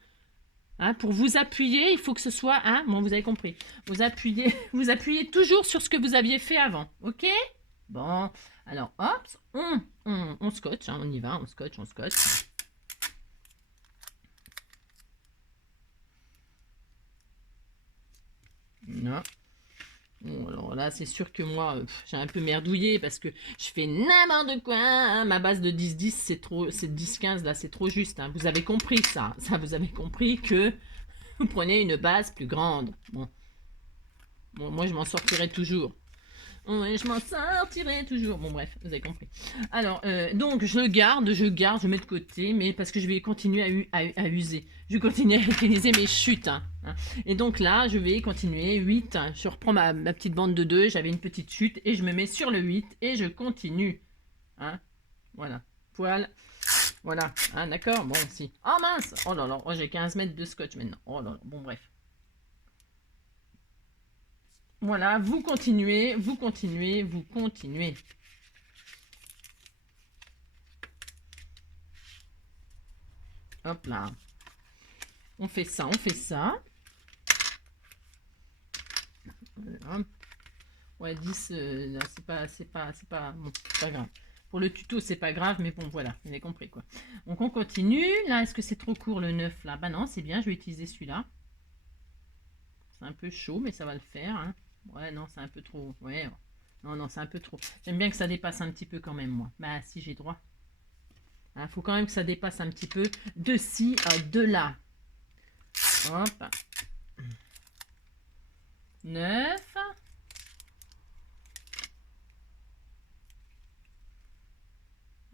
Hein, pour vous appuyer, il faut que ce soit... Hein, bon, vous avez compris. Vous appuyez toujours sur ce que vous aviez fait avant. Ok? Bon, alors, hop, on scotche. Hein, on y va, on scotche, on scotche. Non. Bon, alors là, c'est sûr que moi, j'ai un peu merdouillé parce que je fais n'importe quoi. Hein. Ma base de 10-10, c'est trop, c'est 10-15, là, c'est trop juste. Hein. Vous avez compris ça. Ça, vous avez compris que vous prenez une base plus grande. Bon, moi, je m'en sortirai toujours. Ouais, je m'en sortirai toujours. Bon, bref, vous avez compris. Alors, donc, je garde, je mets de côté, mais parce que je vais continuer à user. Je vais continuer à utiliser mes chutes. Hein. Et donc là, je vais continuer. 8, hein. Je reprends ma petite bande de 2. J'avais une petite chute et je me mets sur le 8 et je continue. Hein. Voilà. Poil. Voilà. Hein, d'accord? Bon, si. Oh mince! Oh là là, oh, j'ai 15 mètres de scotch maintenant. Oh là là, bon, bref. Voilà, vous continuez, vous continuez, vous continuez. Hop là. On fait ça, on fait ça. Voilà. Ouais, 10, c'est pas grave. Pour le tuto, c'est pas grave, mais bon, voilà, vous avez compris, quoi. Donc, on continue. Là, est-ce que c'est trop court, le 9, là? Bah non, c'est bien, je vais utiliser celui-là. C'est un peu chaud, mais ça va le faire, hein. Ouais, non, c'est un peu trop. Ouais, non, c'est un peu trop. J'aime bien que ça dépasse un petit peu quand même, moi. Bah, si j'ai droit. Il faut quand même que ça dépasse un petit peu de ci à de là. Hop. 9.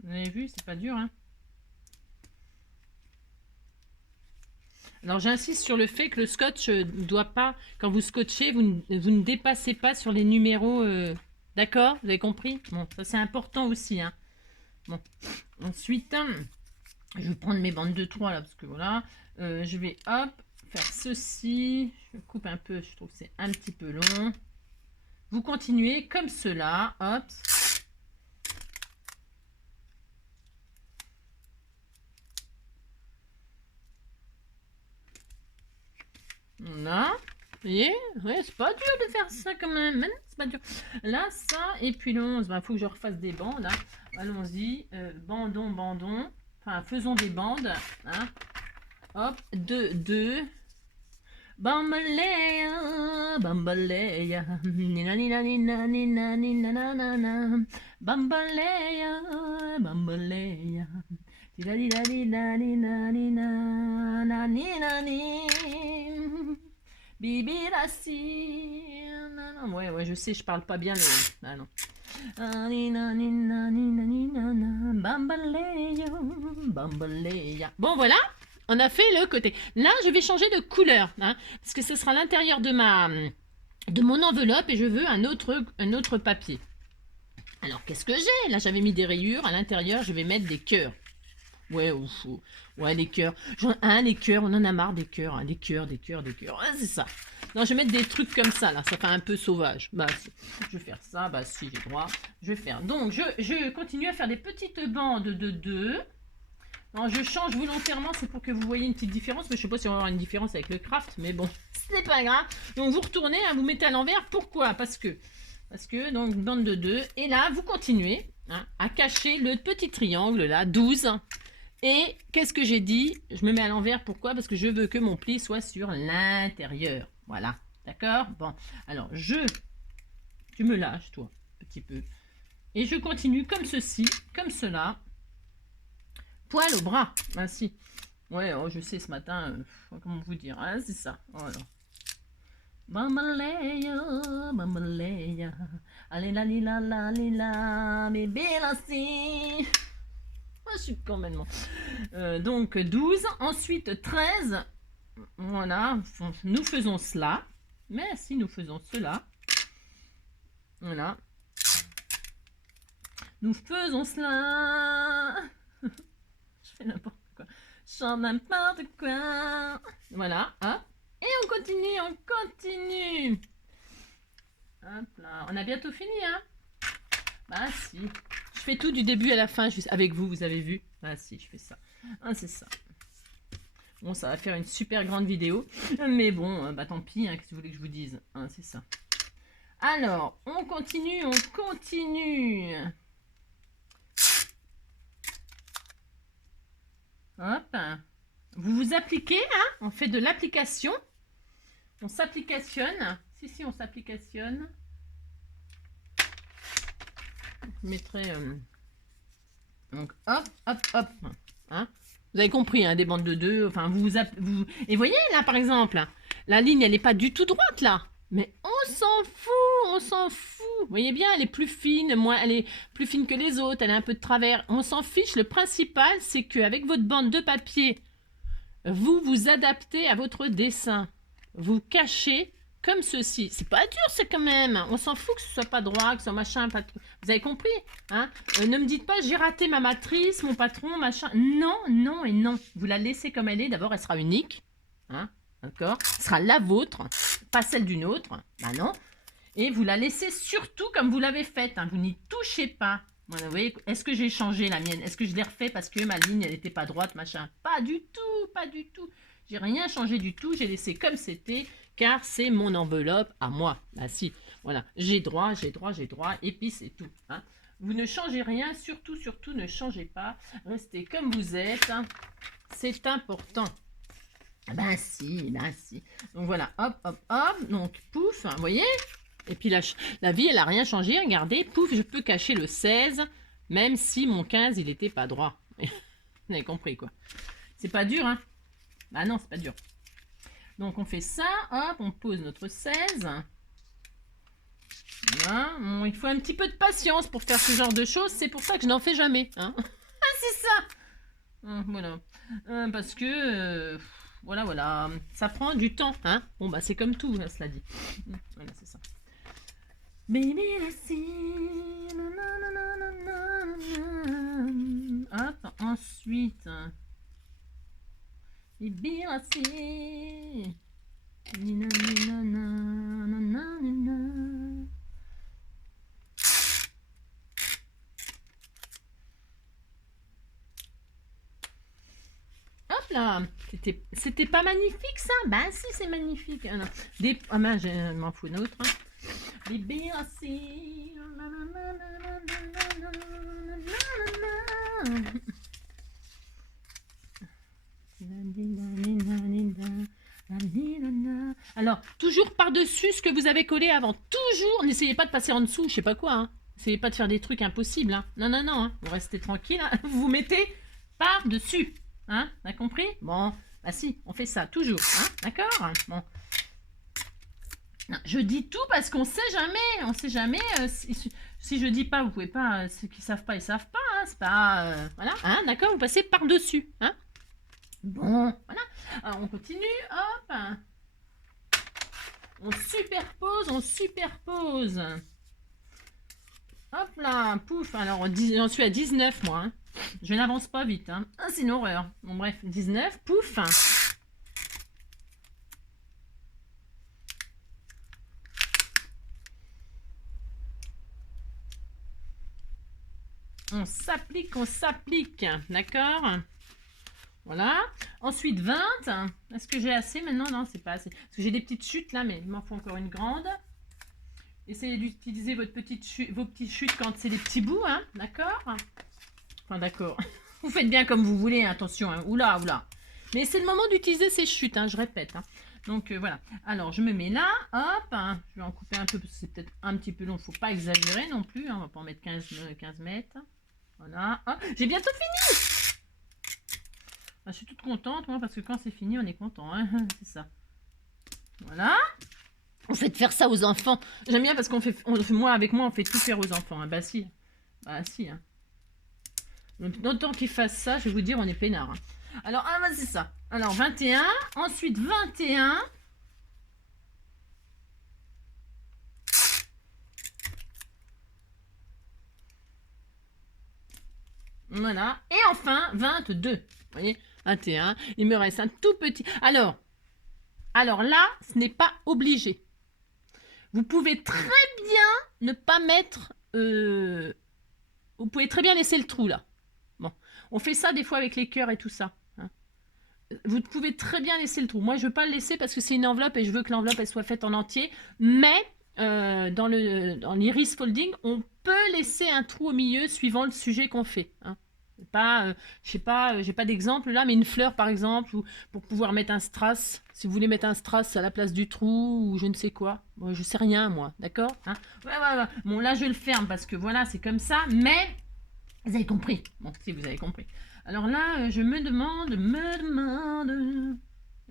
Vous avez vu, c'est pas dur, hein. Alors j'insiste sur le fait que le scotch ne doit pas, quand vous scotchez, vous ne dépassez pas sur les numéros. D'accord? Vous avez compris? Bon, ça c'est important aussi. Hein. Bon. Ensuite, je vais prendre mes bandes de 3 là, parce que voilà. Je vais, hop, faire ceci. Je coupe un peu, je trouve que c'est un petit peu long. Vous continuez comme cela, hop. Là, vous voyez, ouais, c'est pas dur de faire ça quand même, c'est pas dur. Là, ça, et puis le 11, il faut que je refasse des bandes, là. Allons-y, bandon, enfin, faisons des bandes, hein. Hop, 2, 2. Bambalea, bambalea, nina nina nina nina nina nana, bambalea, bambalea, tira tira tira tira nina nina nina, bibi rassi, ouais, je sais, je parle pas bien le, ah non. Nina nina nina nina, bambalea, bambalea. Bon voilà. On a fait le côté. Là, je vais changer de couleur, hein, parce que ce sera l'intérieur de mon enveloppe et je veux un autre papier. Alors, qu'est-ce que j'ai? Là, j'avais mis des rayures. À l'intérieur, je vais mettre des cœurs. Ouais, ouais, les cœurs. Les cœurs, on en a marre des cœurs. Hein, des cœurs. Ah, c'est ça. Non, je vais mettre des trucs comme ça, là. Ça fait un peu sauvage. Bah, je vais faire ça. Bah, si, j'ai droit. Je vais faire. Donc, je continue à faire des petites bandes de 2. Non, je change volontairement, c'est pour que vous voyez une petite différence, mais je ne sais pas si on va avoir une différence avec le craft, mais bon, c'est pas grave. Donc vous retournez, hein, vous mettez à l'envers, pourquoi? Parce que, donc, bande de 2, et là, vous continuez hein, à cacher le petit triangle, là, 12. Et qu'est-ce que j'ai dit? Je me mets à l'envers, pourquoi? Parce que je veux que mon pli soit sur l'intérieur. Voilà, d'accord? Bon, alors, tu me lâches, toi, un petit peu. Et je continue comme ceci, comme cela. Poil au bras, ah si. Ouais, oh, je sais, ce matin, comment vous dire, ah, c'est ça, voilà. Bambalea, bambalea, allez la lila la lila, bébé la si. Moi, je suis complètement. Donc 12, ensuite 13, Voilà, nous faisons cela. Mais si nous faisons cela. Voilà. Nous faisons cela. Je fais n'importe quoi. Je chante n'importe quoi. Voilà, hop. Et on continue, on continue. Hop là. On a bientôt fini, hein. Bah si. Je fais tout du début à la fin avec vous, vous avez vu. Bah si, je fais ça. Ah, c'est ça. Bon, ça va faire une super grande vidéo. Mais bon, bah tant pis, hein, qu'est-ce que vous voulez que je vous dise, hein, c'est ça. Alors, on continue, on continue. Hop. Vous vous appliquez, hein. On fait de l'application. On s'applicationne. Si, on s'applicationne. Je mettrai... donc, hop, hop, hop. Hein. Vous avez compris, hein, des bandes de 2. Enfin, vous... Et voyez, là, par exemple, la ligne, elle n'est pas du tout droite, là. Mais on s'en fout, on s'en fout. Vous voyez bien, elle est plus fine, elle est plus fine que les autres, elle est un peu de travers. On s'en fiche, le principal, c'est qu'avec votre bande de papier, vous vous adaptez à votre dessin. Vous cachez comme ceci. C'est pas dur, c'est quand même. On s'en fout que ce soit pas droit, que ce soit machin. Pas... Vous avez compris, hein. Ne me dites pas, j'ai raté ma matrice, mon patron, machin. Non, non et non. Vous la laissez comme elle est. D'abord, elle sera unique. Hein, d'accord. Ce sera la vôtre, pas celle d'une autre. Bah non. Et vous la laissez surtout comme vous l'avez faite. Hein. Vous n'y touchez pas. Voilà, vous voyez, est-ce que j'ai changé la mienne? Est-ce que je l'ai refait parce que ma ligne, elle n'était pas droite, machin? Pas du tout, pas du tout. J'ai rien changé du tout. J'ai laissé comme c'était, car c'est mon enveloppe à moi. Ah si, voilà. J'ai droit, j'ai droit, j'ai droit. Et puis c'est tout. Hein. Vous ne changez rien. Surtout, surtout, ne changez pas. Restez comme vous êtes. Hein. C'est important. Ben si, ben si. Donc voilà, hop, hop, hop. Donc pouf, vous voyez? Et puis la vie, elle n'a rien changé. Regardez, pouf, je peux cacher le 16, même si mon 15, il n'était pas droit. Vous avez compris, quoi. C'est pas dur, hein? Bah non, c'est pas dur. Donc, on fait ça. Hop, on pose notre 16. Voilà. Bon, il faut un petit peu de patience pour faire ce genre de choses. C'est pour ça que je n'en fais jamais. Hein. Ah, c'est ça! Voilà. Parce que... voilà, voilà. Ça prend du temps, hein? Bon, bah, c'est comme tout, hein, cela dit. Voilà, c'est ça. Baby, let's see. Hop, ensuite. Baby, let's see. Hop là, c'était pas magnifique ça? Ben si, c'est magnifique. Ah ben, je m'en fous d'autre. Hein. Baby, I see. Alors, toujours par-dessus ce que vous avez collé avant. Toujours, n'essayez pas de passer en dessous, je sais pas quoi. Hein. N'essayez pas de faire des trucs impossibles. Hein. Non, non, non. Hein. Vous restez tranquille. Hein. Vous vous mettez par-dessus. Hein, t'as compris? Bon, bah si, on fait ça toujours. Hein, d'accord? Bon. Non, je dis tout parce qu'on sait jamais. On sait jamais. Si je dis pas, vous pouvez pas. Ceux qui savent pas, ils savent pas. Hein, c'est pas. Voilà. Hein, d'accord? Vous passez par-dessus. Hein? Bon, voilà. Alors, on continue. Hop. On superpose, on superpose. Hop là, pouf. Alors, j'en suis à 19, moi. Hein. Je n'avance pas vite. Hein. Ah, c'est une horreur. Bon, bref, 19, pouf. On s'applique. D'accord? Voilà. Ensuite, 20. Est-ce que j'ai assez maintenant? Non, c'est pas assez. Parce que j'ai des petites chutes là, mais il m'en faut encore une grande. Essayez d'utiliser vos petites chutes quand c'est des petits bouts. Hein, d'accord? Enfin, d'accord. Vous faites bien comme vous voulez, attention. Hein. Oula, oula. Mais c'est le moment d'utiliser ces chutes, hein, je répète. Hein. Donc, voilà. Alors, je me mets là. Hop. Hein. Je vais en couper un peu parce que c'est peut-être un petit peu long. Il ne faut pas exagérer non plus. Hein. On va pas en mettre 15 mètres. Voilà. Oh, j'ai bientôt fini. Ah, je suis toute contente, moi, parce que quand c'est fini, on est content. Hein. C'est ça. Voilà. On fait faire ça aux enfants. J'aime bien parce qu'on fait... avec moi, on fait tout faire aux enfants. Hein. Bah si. Bah si. Hein. Autant qu'il fasse ça, je vais vous dire, on est peinard. Hein. Alors, ah, bah, c'est ça. Alors, 21. Ensuite, 21. Voilà. Et enfin, 22. Vous voyez, 21. Il me reste un tout petit. Alors là, ce n'est pas obligé. Vous pouvez très bien ne pas mettre... vous pouvez très bien laisser le trou, là. Bon. On fait ça des fois avec les cœurs et tout ça. Hein. Vous pouvez très bien laisser le trou. Moi, je ne veux pas le laisser parce que c'est une enveloppe et je veux que l'enveloppe elle soit faite en entier. Mais dans l'iris folding, on peut laisser un trou au milieu suivant le sujet qu'on fait. Hein. Pas, je sais pas, j'ai pas d'exemple là, mais une fleur par exemple, ou pour pouvoir mettre un strass. Si vous voulez mettre un strass à la place du trou ou je ne sais quoi, moi je sais rien moi, d'accord hein. Ouais. Bon là je le ferme parce que voilà c'est comme ça, mais vous avez compris. Bon si vous avez compris. Alors là je me demande.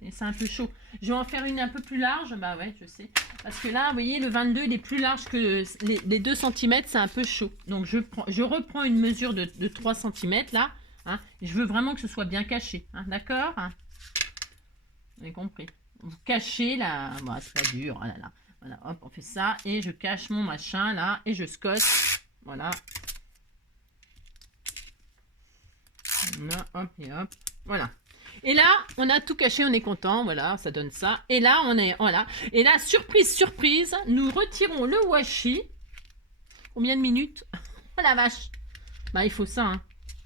Et c'est un peu chaud. Je vais en faire une un peu plus large. Bah ouais, je sais. Parce que là, vous voyez, le 22, il est plus large que les 2 cm. C'est un peu chaud. Donc, je reprends une mesure de 3 cm là. Hein, je veux vraiment que ce soit bien caché. Hein, d'accord hein. Vous avez compris. Vous cachez là. Bon, c'est pas dur. Oh là là. Voilà, hop, on fait ça. Et je cache mon machin là. Et je scotche. Voilà. Là, hop et hop. Voilà. Et là, on a tout caché, on est content, voilà, ça donne ça. Et là, on est, voilà. Et là, surprise, surprise, nous retirons le washi. Combien de minutes? Oh la vache. Bah, il faut ça, hein.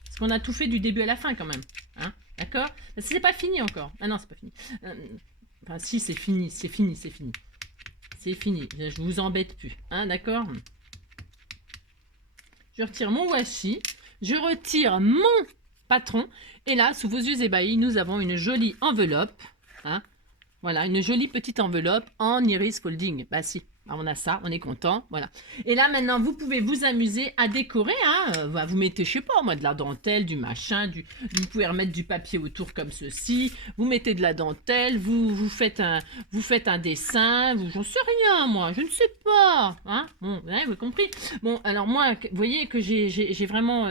Parce qu'on a tout fait du début à la fin, quand même. Hein, d'accord? C'est pas fini encore. Ah non, c'est pas fini. Enfin, si, c'est fini, c'est fini, c'est fini. C'est fini, je vous embête plus. Hein, d'accord? Je retire mon washi. Je retire mon patron. Et là, sous vos yeux ébahis, nous avons une jolie enveloppe. Hein, voilà, une jolie petite enveloppe en iris folding. Bah si, on a ça, on est content. Voilà. Et là, maintenant, vous pouvez vous amuser à décorer. Hein, vous mettez, je sais pas, moi, de la dentelle, du machin. Vous pouvez remettre du papier autour comme ceci. Vous mettez de la dentelle. Vous faites un dessin. J'en sais rien, moi. Je ne sais pas. Hein, bon, vous avez compris. Bon, alors moi, vous voyez que j'ai vraiment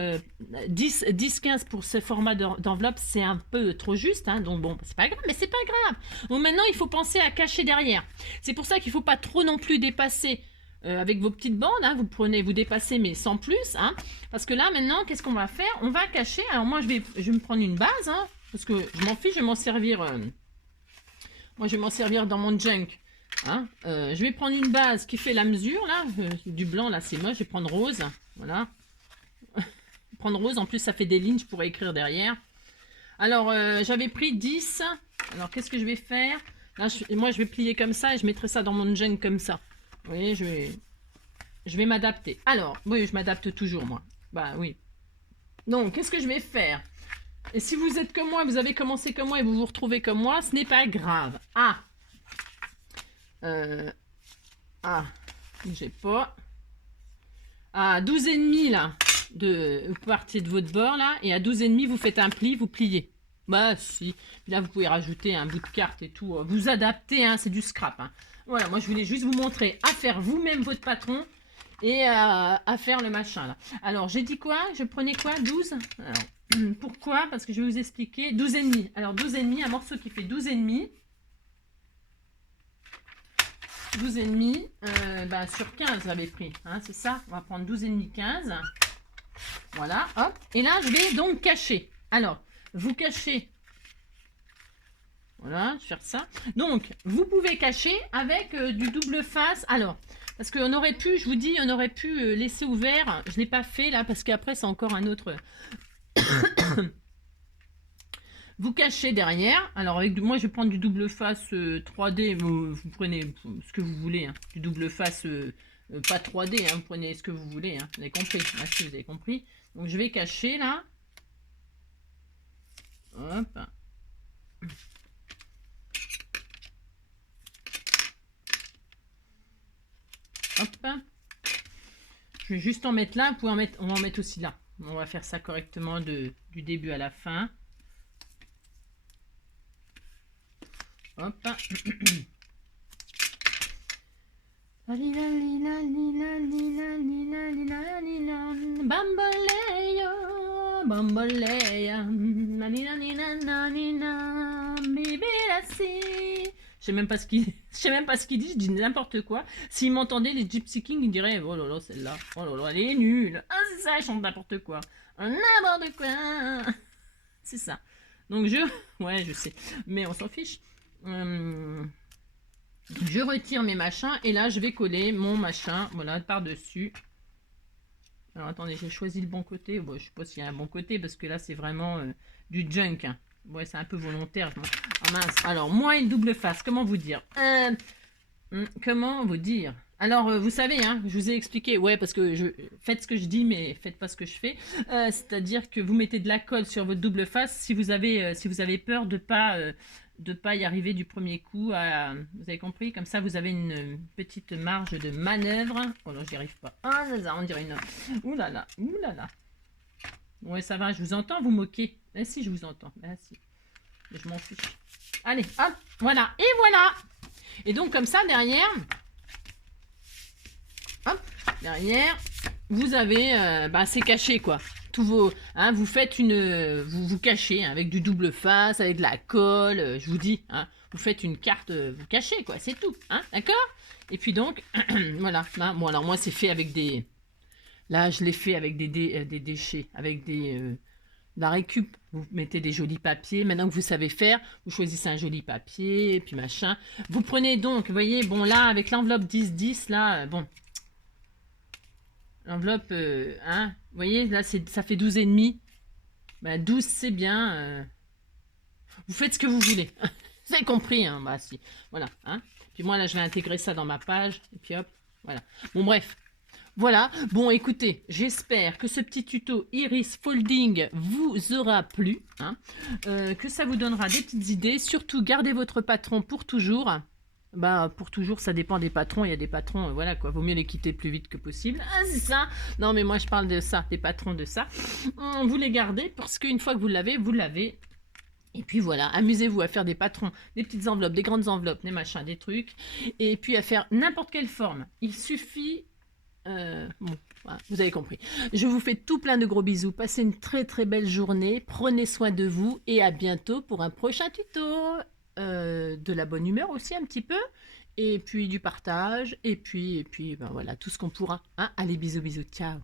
10-15 pour ce format d'enveloppe. C'est un peu trop juste. Hein, donc bon, c'est pas grave, mais c'est pas grave. Bon, maintenant, il faut penser à cacher derrière. C'est pour ça qu'il ne faut pas trop non plus dépasser avec vos petites bandes. Hein, vous dépassez, mais sans plus. Hein, parce que là, maintenant, qu'est-ce qu'on va faire? On va cacher. Alors moi, je vais me prendre une base. Hein, parce que je m'en fiche, je vais m'en servir. Moi, je vais m'en servir dans mon junk. Hein, je vais prendre une base qui fait la mesure. Là, du blanc, là, c'est moche. Je vais prendre rose. Voilà. Prendre rose. En plus, ça fait des lignes. Je pourrais écrire derrière. Alors, j'avais pris 10. Alors, qu'est-ce que je vais faire? Là, moi, je vais plier comme ça et je mettrai ça dans mon junk comme ça. Vous voyez, je vais m'adapter. Alors, oui, je m'adapte toujours, moi. Bah oui. Donc, qu'est-ce que je vais faire? Et si vous êtes comme moi, vous avez commencé comme moi et vous vous retrouvez comme moi, ce n'est pas grave. Ah, j'ai pas. À 12,5 là, vous partez de votre bord là, et à 12,5 vous faites un pli, vous pliez. Bah si, là vous pouvez rajouter un bout de carte et tout, vous adaptez, hein, c'est du scrap. Hein. Voilà, moi je voulais juste vous montrer à faire vous-même votre patron et à faire le machin là. Alors j'ai dit quoi? Je prenais quoi? 12? Alors, pourquoi? Parce que je vais vous expliquer. 12,5. Alors 12,5, un morceau qui fait 12,5. 12,5 bah, sur 15 j'avais pris, hein, c'est ça, on va prendre 12,5, 15, voilà, hop, et là je vais donc cacher. Alors, vous cachez, voilà, je vais faire ça, donc vous pouvez cacher avec du double face. Alors, parce qu'on aurait pu, je vous dis, on aurait pu laisser ouvert, je ne l'ai pas fait là, parce qu'après c'est encore un autre... Vous cachez derrière. Alors, moi, je vais prendre du double face 3D. Vous prenez ce que vous voulez. Hein. Du double face, pas 3D. Hein. Vous prenez ce que vous voulez. Hein. Vous avez compris. Merci, vous avez compris. Donc, je vais cacher là. Hop. Hop. Je vais juste en mettre là. On va en mettre aussi là. On va faire ça correctement du début à la fin. Hop. Bamboleo, bambolea, naninanina, bibelasi. Je sais même pas ce qu'il dit, je dis n'importe quoi. S'il m'entendait, les Gypsy Kings, ils diraient oh là là, celle-là, oh là là, elle est nulle. Ah, c'est ça, elle chante n'importe quoi. N'importe quoi. C'est ça. Donc ouais, je sais, mais on s'en fiche. Je retire mes machins et là, je vais coller mon machin, voilà, par-dessus. Alors attendez, j'ai choisi le bon côté. Bon, je sais pas s'il y a un bon côté parce que là, c'est vraiment du junk. Hein. Ouais, c'est un peu volontaire. Ah mince. Alors, moi, une double face, comment vous dire comment vous dire alors, vous savez, hein, je vous ai expliqué, ouais, parce que faites ce que je dis, mais faites pas ce que je fais. C'est-à-dire que vous mettez de la colle sur votre double face si vous avez peur de pas y arriver du premier coup. Vous avez compris? Comme ça, vous avez une petite marge de manœuvre. Oh non, j'y arrive pas. Ah, on dirait une... Ouh là là, ouh là là. Ouais, ça va, je vous entends, vous moquez. Eh si, je vous entends. Eh si. Mais je m'en fiche. Allez, hop, voilà. Et voilà. Et donc, comme ça, derrière... Hop, derrière, vous avez, c'est caché quoi. Tous vos, hein, vous faites vous cachez hein, avec du double face, avec de la colle. Je vous dis, hein, vous faites une carte, vous cachez quoi, c'est tout, hein, d'accord. Et puis donc, voilà. Là, bon alors moi c'est fait avec des, là je l'ai fait avec des déchets, avec la récup. Vous mettez des jolis papiers. Maintenant que vous savez faire, vous choisissez un joli papier et puis machin. Vous prenez donc, vous voyez, bon là avec l'enveloppe 10-10 là, bon. L'enveloppe, hein, vous voyez, là, ça fait 12,5. Ben, 12, c'est bien. Vous faites ce que vous voulez. Vous avez compris, hein, bah si. Voilà, hein. Puis moi, là, je vais intégrer ça dans ma page. Et puis hop, voilà. Bon, bref. Voilà. Bon, écoutez, j'espère que ce petit tuto Iris Folding vous aura plu. Hein, que ça vous donnera des petites idées. Surtout, gardez votre patron pour toujours. Bah, pour toujours, ça dépend des patrons. Il y a des patrons, voilà quoi. Vaut mieux les quitter plus vite que possible. Ah, c'est ça. Non, mais moi, je parle de ça, des patrons de ça. Vous les gardez parce qu'une fois que vous l'avez, vous l'avez. Et puis voilà, amusez-vous à faire des patrons, des petites enveloppes, des grandes enveloppes, des machins, des trucs. Et puis à faire n'importe quelle forme. Il suffit... bon, voilà, vous avez compris. Je vous fais tout plein de gros bisous. Passez une très très belle journée. Prenez soin de vous et à bientôt pour un prochain tuto. De la bonne humeur aussi un petit peu. Et puis du partage. Et puis ben voilà, tout ce qu'on pourra. Hein. Allez, bisous, bisous. Ciao.